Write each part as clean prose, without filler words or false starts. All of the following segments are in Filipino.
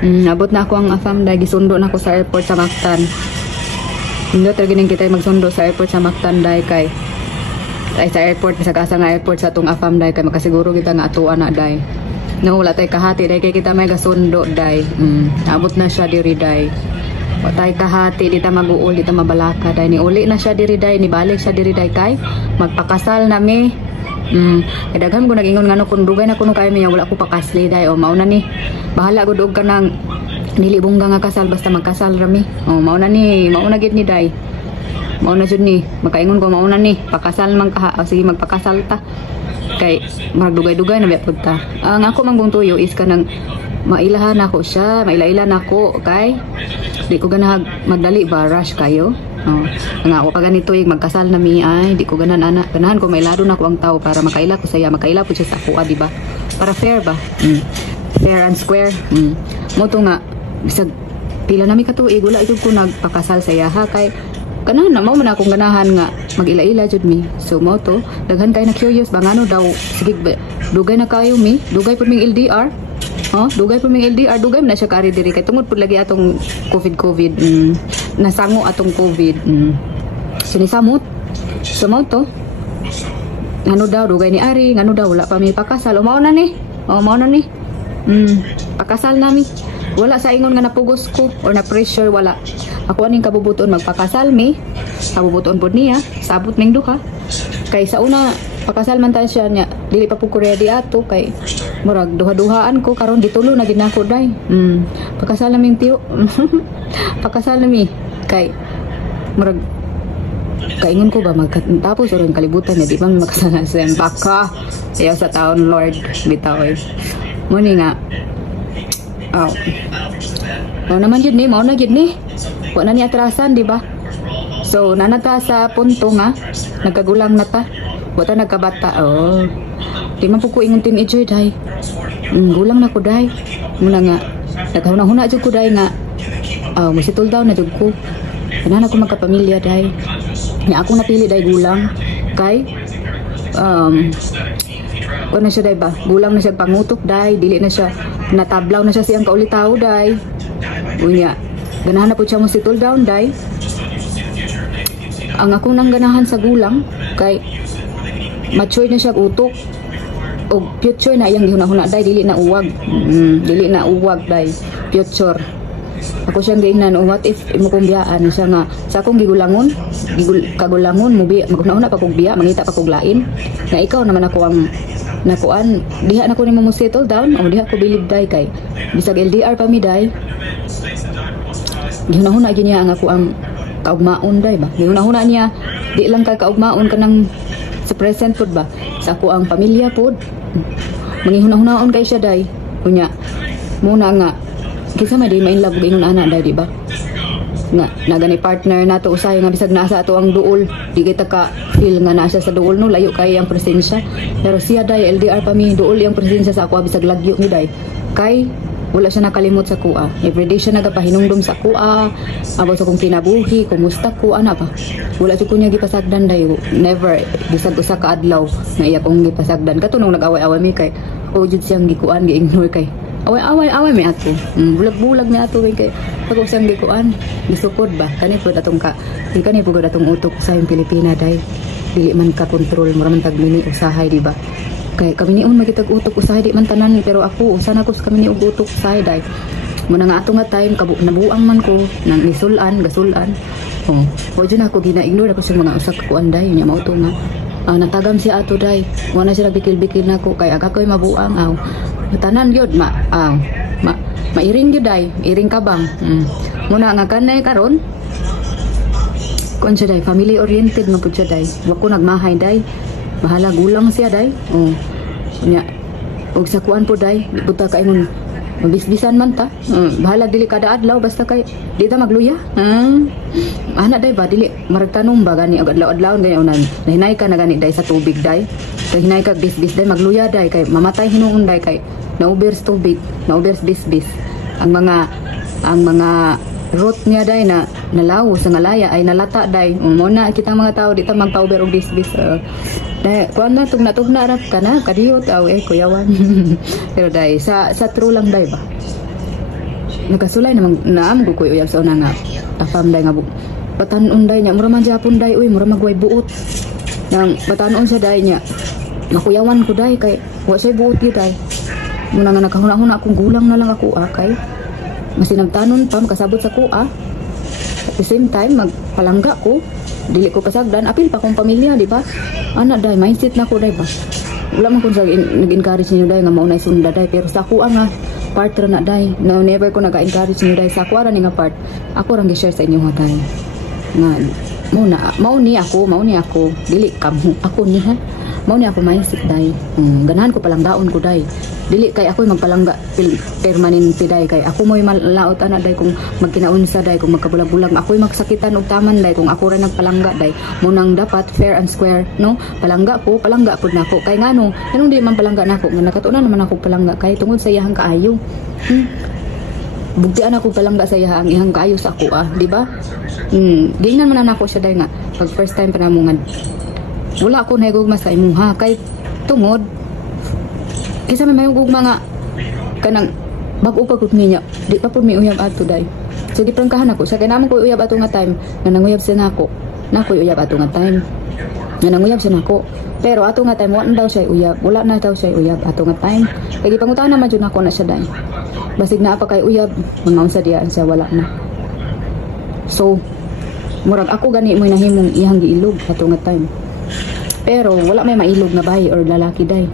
Abot na ako ang afam day, gisundo na ako sa airport sa Mactan. Hindi talaga ning kita magsundo sa airport sa Mactan day kay ay sa airport sa kasa nga airport sa atong afam day kay makasiguro kita nga atuan na day. No, wala tay kahati day kay kita may gasundo day. Abot na siya diri day. Wa tay kahati di ta mag-uul, di ta mabalaka day, ni uli na siya diri day, ni balik siya diri day kay magpakasal na mi. Kadaghan ko nag-ingon ngano kung dugay na kuno kay mi wala ko pakasli day. O mao na ni bahala gud og kanang dili bungga nga kasal basta magkasal rami. O mao na gid ni day. Mao na jud ni makaingon ko mao na ni pakasal man ka. O sige magpakasal ta kay magdugay-dugay na biapod ta. Ang ako mangbong tuyo is kanang mailahan ako siya, mailailan ako kay di ko ganahag madali ba rush kayo. Nga ako pa ganito yung magkasal na mi ay di ko ganahan ko mailado na ko ang tao para makaila ko saya, makaila po siya sa ako, di ba? Para fair ba? Fair and square. Mo to nga bisag pila na mi katuig wala ito ko nagpakasal saya ha kay kanan na mo man akong ganahan nga magila-ila jud mi. So mo to daghan kay na curious ba ngano daw sige dugay na kayo mi, dugay pud ming LDR. Dugay po may LDR, dugay na siya kari diri kay tungod pud lagi atong COVID. Nasango atong COVID. Sinisamot. Sumo to. Ngano daw dugay ni ari, ngano daw wala pa mi pakasal. Mao na ni. Mao na ni. Pakasal nami. Wala sa ingon nga napugos ko or na pressure wala. Ako aning kabubuton magpakasal mi. Kabubuton pud niya, sabot ning duha. Kay sa una pakasal man ta siya nya dili pa pud ko ready ato kay murag duha-duhaan ko karon ditulo na gid nako day. Pakasal naming tiyo. Pakasal nami kay murag kaingon ko ba magtapos or ang kalibutan niya di ba makasal na sa baka ayaw sa taon Lord bitaw eh. Muni nga mao naman yun ni mao na gid ni wa na ni atrasan di ba. So nanata sa punto nga nagkagulang na ta wata nagkabata. Di man po ko ingon teenager day. Gulang na ko day. Muna nga naghuna-huna jud ko day nga musitol daw na jud ko. Kana na ko magkapamilya day. Nya ako napili day gulang kay na siya day ba? Gulang na siya pangutok day, dili na siya natablaw na siya siyang kaulitaw day. Unya ganahan na po siya musitol down day. Ang ako nang ganahan sa gulang kay mature na siya utok o future na iyang gihuna-huna day dili na uwag. Dili na uwag day future. Ako siyang giingnan what if imo kong biyaan siya nga sa akong gigulangon kagulangon mo biya maguna-una pa kog biya mangita pa kog lain nga ikaw naman ako ang nakuan diha na ko nimo mo settle down o diha ko bilib day kay bisag LDR pa mi day gihuna-huna gyud niya ang ako ang kaugmaon day ba gihuna-huna niya di lang kay kaugmaon kanang sa present pod ba sa ako ang pamilya pod manghihuna-hunaon kay siya day unya muna nga kisa may di main love ingon ana day di ba nga nagani partner nato usay nga bisag nasa ato ang duol di kita ka feel nga nasa sa duol no layo kay ang presensya pero siya day LDR pa mi duol yang presensya sa ako bisag lagyo mi day kay wala siya nakalimot sa kuha. Everyday siya nagapahinungdom sa kuha. Abo sa kong kinabuhi, kumusta ko, ana pa. Wala siya kunya gipasagdan dayo. Never. Bisag usa ka adlaw na iya kong gipasagdan. Katunong nag-away-away mi kay o jud siyang gikuan, gi-ignore kay. Away-away mi ato. Bulag-bulag mi ato kay pag siyang gikuan. Gisukod ba? Kani po datong ka. Kani po datong utok sa yung Pilipina day. Dili man ka kontrol, mura man tag mini usahay, di ba? Kay kami niun magitag-utok usahay di man tanan pero ako usa na ko sa kami ni utok usahay day. Muna nga ato nga time nabuang man ko nang isulan gasulan. O jud ako gina-ignore ako sa mga usak ko anday nya mao to nga. Natagam siya ato day. Wala sila bikil-bikil nako kay aga koy mabuang tanan gyud mairing gyud day, iring kabang. Muna nga kanay karon kon siya day family oriented man pud siya day. Wa ko nagmahay day. Bahala gulang siya day. Nya og sa kuan po day buta kay ngon mabisbisan man ta. Bahala dili kada adlaw basta kay di ta magluya. Ana day ba dili maragtanom ba gani og adlaw-adlaw gani unan. Nahinay ka na gani day sa tubig day. Kay hinay ka bisbis day magluya day kay mamatay hinuon day kay naubers tubig, naubers bisbis. Ang mga root niya day na nalawo sa ngalaya ay nalata day. Muna kita mga tao dito magpauber og bisbis. Dahil kuan na tugna rap ka na kadiyot kuyawan. Pero day sa true lang day ba. nagasulay namang naam ko uyab sa una nga afam day nga patanon day nya mura man Japon day uy mura magway buot nang patanon sa day nya makuyawan ko day kay wa say buot gyud day muna nga nakahuna-huna akong gulang na lang ako kay masinabtanon pa makasabot sa kuha at the same time magpalangga ko dili ko kasagdan apil pa akong pamilya di ba ana day mindset na ko day ba wala man kung nag-encourage niyo day nga maunay sunda day pero sa kuha nga part ra na day no never ko nag-encourage niyo day sa kuha ra ni nga part ako rang gi-share sa inyo ha day nga mao ni ako dili kamo ako ni ha mao ni ako mindset day ganahan ko palang daon ko day dili kay ako magpalangga permanente day kay ako mo'y malaot ana day kung magkinaunsa day kung magkabulag-bulag ako'y magsakitan og taman day kung ako ra nagpalangga day munang dapat fair and square no palangga pud nako kay ngano kanang di man palangga nako nga nakatunan naman ako palangga kay tungod sa iyang kaayo bugtian ako palangga sa iyang kaayo sa ako di ba gingnan man nako siya day nga pag first time pa namungad wala ako nahigugma sa imuha kay tungod isa may gugma nga kanang bag-o pagod niya di pa po may uyab ato day so di prangkahan ako sa kay naman ko uyab ato nga time nga nanguyab siya nako uyab ato nga time nga nanguyab siya nako pero ato nga time wala daw siya uyab wala na daw siya uyab ato nga time kay gipangutahan naman jud nako na siya day basig na pa kay uyab mga unsa diyan siya wala na so murag ako gani mo nahimong iyang giilog ato nga time pero wala may mailog na bahay or lalaki day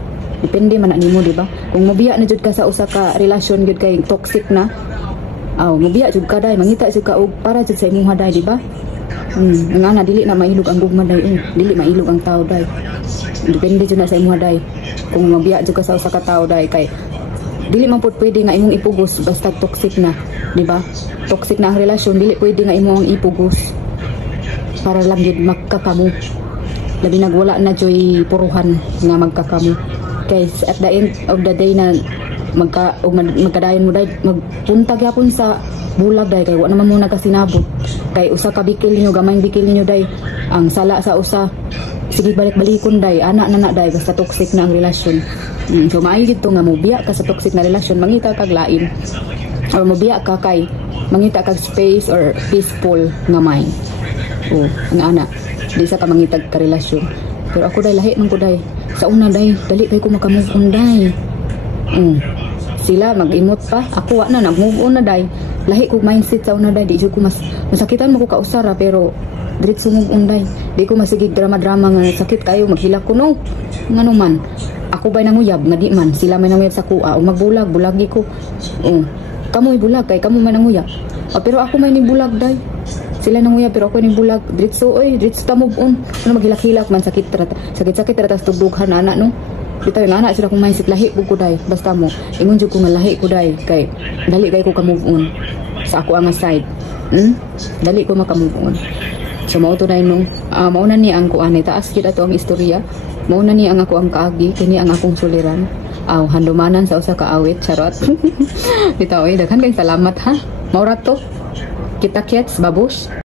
depende man na nimo di ba kung mobiya na jud ka sa usa ka relasyon jud kay toxic na mobiya jud ka day mangita jud ka og para jud sa imong day di ba nga dili na mailog ang gugma day dili mailog ang tao day depende jud na sa imong day kung mobiya jud ka sa usa ka tao day kay dili man pud pwede nga imong ipugos basta toxic na di ba toxic na ang relasyon dili pwede nga imong ipugos para lang jud magkakamo labi nagwala na joy puruhan nga magkakamo guys at the end of the day na magkadayon mo day magpunta gyapon sa bulag day kay wa naman mo nagasinabot kay usa ka bikil niyo gamay bikil niyo day ang sala sa usa sige balik-balikon day ana na day basta toxic na ang relasyon so maayo gid to nga mobiya ka sa toxic na relasyon mangita kag lain or mobiya ka kay mangita kag space or peaceful nga mind nga ana di sa ka mangitag ka relasyon pero ako day lahi man ko day sa una day dali kay ko makamove on day sila mag-imot pa ako wa na nag-move on na day lahi ko mindset sa una day di jud ko masakitan mo ko kausara pero diretso move on day di ko masigig drama-drama nga sakit kayo maghilak ko no ngano man ako bay nanguyab nga di man sila may nanguyab sa kuha o magbulag bulagi ko kamoy bulag kay kamo may nanguyab pero ako may nibulag day sila nanguyab pero ako ni bulag diretso ta move on ano maghilak-hilak man sakit rata tugdughan ana no bitaw nga ana sila kung mindset lahi ko day basta mo ingon jud ko nga lahi ko day kay dali kay ko ka move on sa ako ang side dali ko maka move on so mao to day no mao na ni ang kuan taas gid ato ang istorya mao na ni ang ako ang kaagi kini ang akong suliran handumanan sa usa ka awit charot bitaw daghan kay salamat ha mao ra to kita kits babus